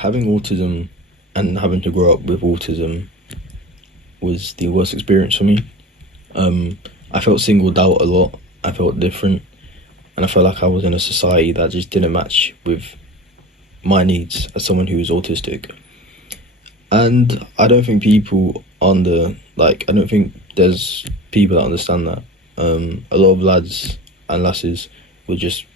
having autism and having to grow up with autism was the worst experience for me. Um, I felt singled out a lot. I felt different, and I felt like I was in a society that just didn't match with my needs as someone who was autistic. And I don't think people I don't think there's people that understand that. A lot of lads and lasses would just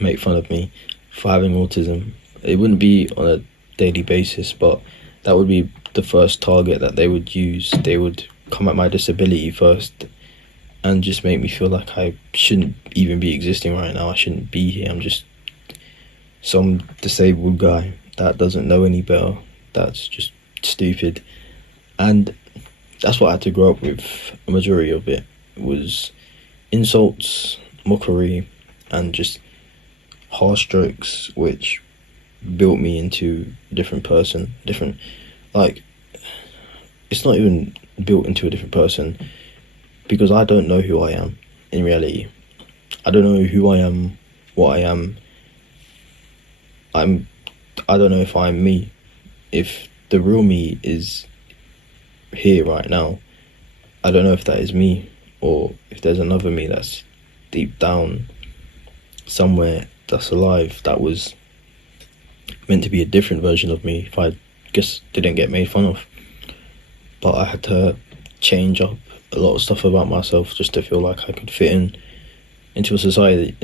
make fun of me for having autism. It wouldn't be on a daily basis, but that would be the first target that they would use. They would come at my disability first and just make me feel like I shouldn't even be existing right now. I shouldn't be here. I'm just some disabled guy that doesn't know any better. That's just stupid. And that's what I had to grow up with. A majority of it was insults, mockery, and just harsh jokes, which built me into a different person. Like, it's not even built into a different person because I don't know who I am in reality. I don't know who I am, what I am. I don't know if I'm me. If the real me is here right now, I don't know if that is me or if there's another me that's deep down somewhere that's alive that was meant to be a different version of me if I just didn't get made fun of. But I had to change up a lot of stuff about myself just to feel like I could fit into a society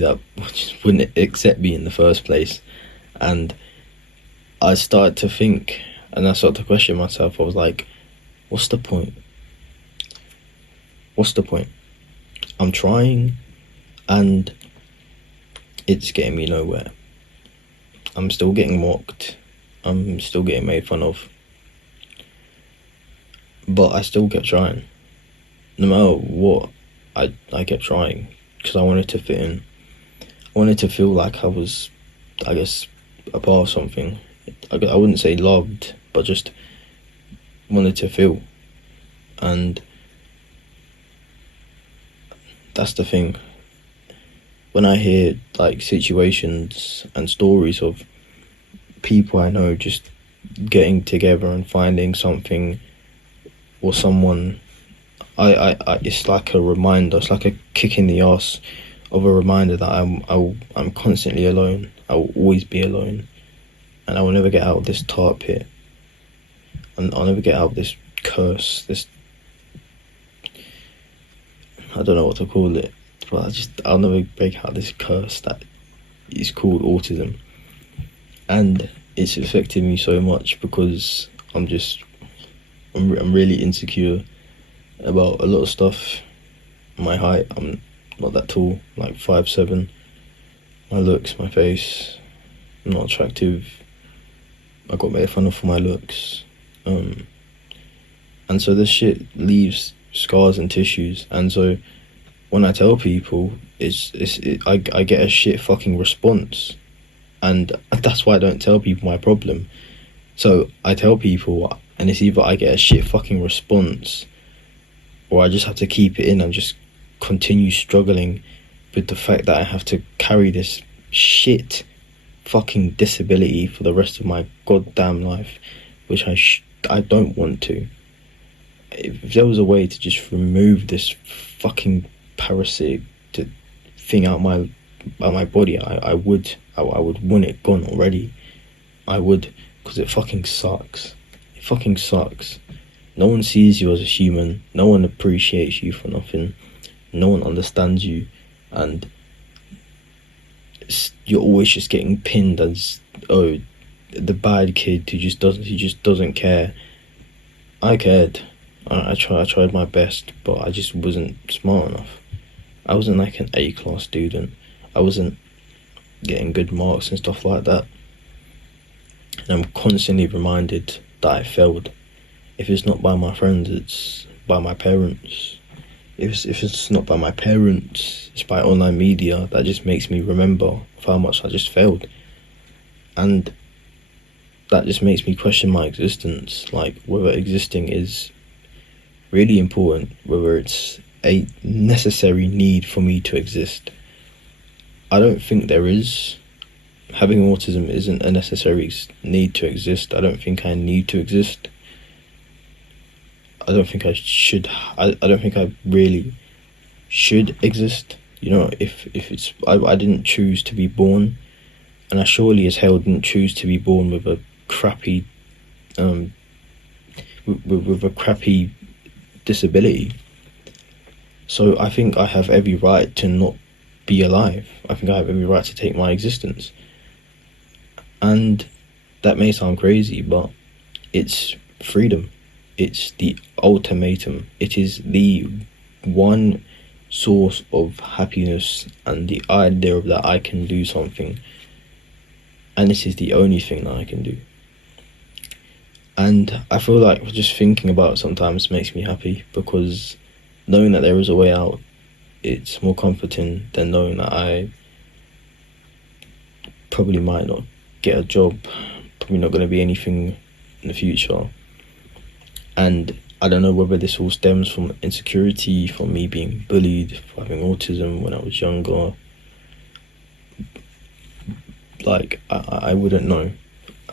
that just wouldn't accept me in the first place. And I started to think, and I started to question myself. I was like, what's the point? What's the point? I'm trying and it's getting me nowhere. I'm still getting mocked. I'm still getting made fun of. But I still kept trying. No matter what, I kept trying because I wanted to fit in. I wanted to feel like I was, I guess, a part of something. I wouldn't say loved, but just wanted to feel. And that's the thing. When I hear like situations and stories of people I know just getting together and finding something or someone, I it's like a reminder. It's like a kick in the ass of a reminder that I'm constantly alone. I will always be alone, and I will never get out of this tar pit. And I'll never get out of this curse. This, I don't know what to call it, but I'll never break out of this curse that is called autism. And it's affected me so much because I'm really insecure about a lot of stuff. My height, I'm not that tall, like 5'7". My looks, my face, I'm not attractive. I got made fun of for my looks. And so this shit leaves scars and tissues. And so when I tell people, I get a shit fucking response. And that's why I don't tell people my problem. So I tell people, and it's either I get a shit fucking response or I just have to keep it in and just continue struggling with the fact that I have to carry this shit fucking disability for the rest of my goddamn life, which I don't want to. If there was a way to just remove this fucking parasitic thing out my body, I would want it gone already. I would, because it fucking sucks. It fucking sucks. No one sees you as a human. No one appreciates you for nothing. No one understands you, and you're always just getting pinned as, oh, the bad kid who just doesn't care. I cared. I tried my best, but I just wasn't smart enough. I wasn't like an A-class student. I wasn't getting good marks and stuff like that. And I'm constantly reminded that I failed. If it's not by my friends, it's by my parents. If it's not by my parents, it's by online media. That just makes me remember of how much I just failed. And that just makes me question my existence, like whether existing is really important, whether it's a necessary need for me to exist. I don't think there is, having autism isn't a necessary need to exist. I don't think I need to exist. I don't think I should. I don't think I really should exist. You know, if it's I didn't choose to be born, and I surely as hell didn't choose to be born with a crappy um with a crappy disability. So I think I have every right to not be alive. I think I have every right to take my existence. And that may sound crazy, but it's freedom. It's the ultimatum. It is the one source of happiness and the idea of that I can do something. And this is the only thing that I can do. And I feel like just thinking about it sometimes makes me happy, because knowing that there is a way out, it's more comforting than knowing that I probably might not get a job, probably not going to be anything in the future. And I don't know whether this all stems from insecurity, from me being bullied for having autism when I was younger. Like, I wouldn't know.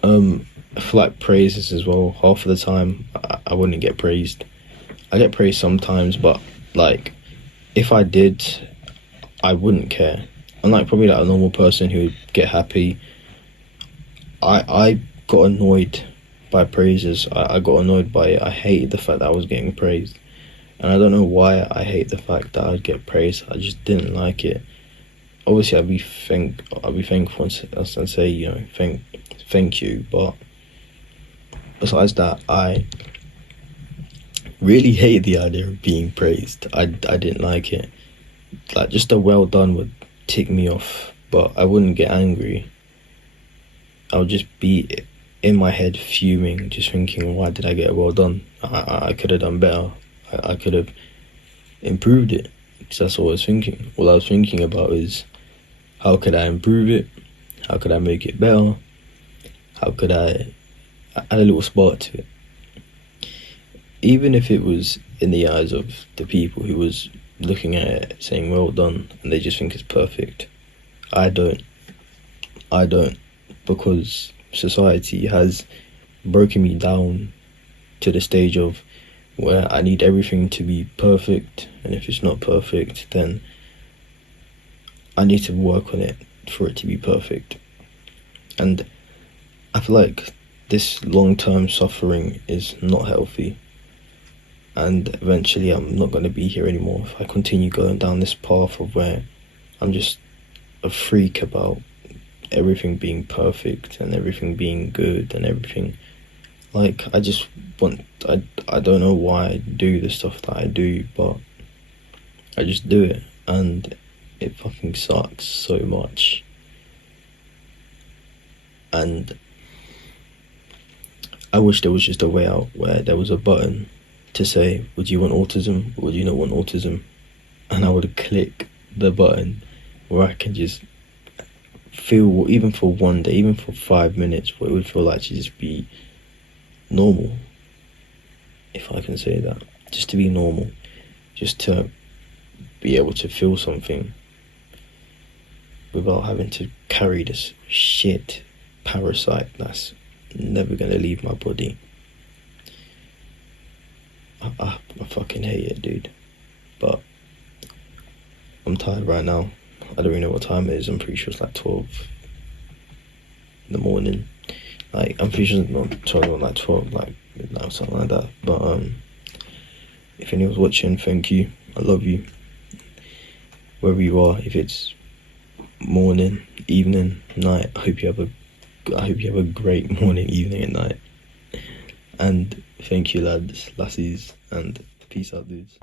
I feel like praises as well. Half of the time, I wouldn't get praised. I get praised sometimes, but like, if I did, I wouldn't care. Unlike probably like a normal person who would get happy, I got annoyed by praises. I got annoyed by it. I hated the fact that I was getting praised, and I don't know why I hate the fact that I'd get praised. I just didn't like it. Obviously, I'd be thankful and say, you know, thank you. But besides that, I really hated the idea of being praised. I didn't like it. Like, just a well done would tick me off, but I wouldn't get angry. I would just be in my head fuming, just thinking, why did I get a well done? I could have done better. I could have improved it, because that's what I was thinking. All I was thinking about is, how could I improve it? How could I make it better? How could I add a little spark to it? Even if it was in the eyes of the people who was looking at it saying well done, and they just think it's perfect. I don't, because society has broken me down to the stage of where I need everything to be perfect, and if it's not perfect, then I need to work on it for it to be perfect. And I feel like this long-term suffering is not healthy, and eventually I'm not going to be here anymore if I continue going down this path of where I'm just a freak about everything being perfect and everything being good and everything. Like, I just want, I don't know why I do the stuff that I do, but I just do it, and it fucking sucks so much. And I wish there was just a way out where there was a button to say, would you want autism or would you not want autism? And I would click the button where I can just feel, even for one day, even for 5 minutes, what it would feel like to just be normal, if I can say that. Just to be normal, just to be able to feel something without having to carry this shit parasite that's never gonna leave my body. I fucking hate it, dude. But I'm tired right now. I don't really know what time it is. I'm pretty sure it's like 12 in the morning. Like, I'm pretty sure it's not 12, like 12, like midnight or something like that. But if anyone's watching, thank you. I love you. Wherever you are, if it's morning, evening, night, I hope you have a great morning, evening, and night. And thank you, lads, lassies, and peace out, dudes.